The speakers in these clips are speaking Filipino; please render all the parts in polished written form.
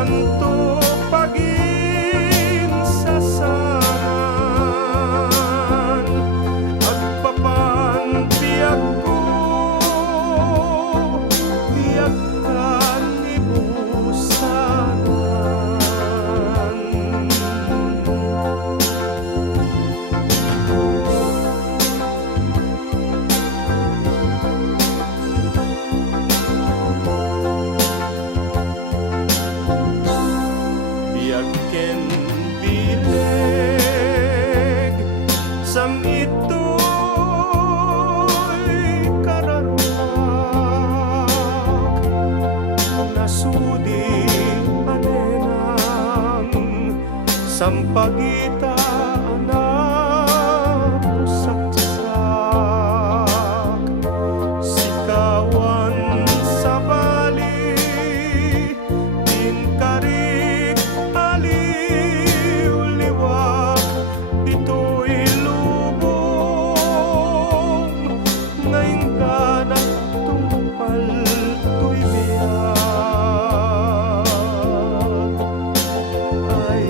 kanto paginsasanan, agpapan tiyak ko, tiyak kan ibusanan. Ken bileg sam ito'y kararag, nasudi anenang sampagita anak saksak, sikawan sa bali din karik aliw-liwak, ito'y lubong ngayon ka nagtungpal to'y biyak. Ay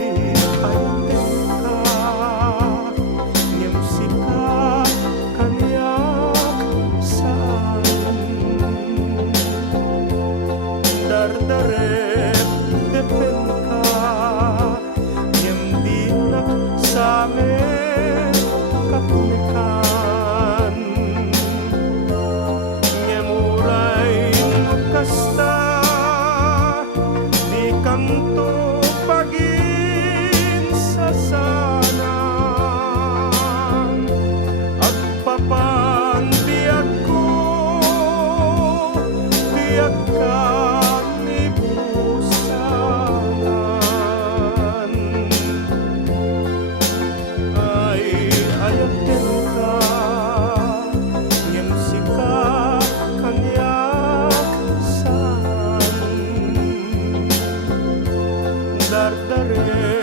teka, ngimsi ka kaniyak saan, dardaret depen ka sa amin kapunikan, ngemuray kasta di kanto paginsasanan, agpapan tiyak ko, tiyak kan ibusanan. Ayakin ka, ngimsi ka kanyak saan, dardare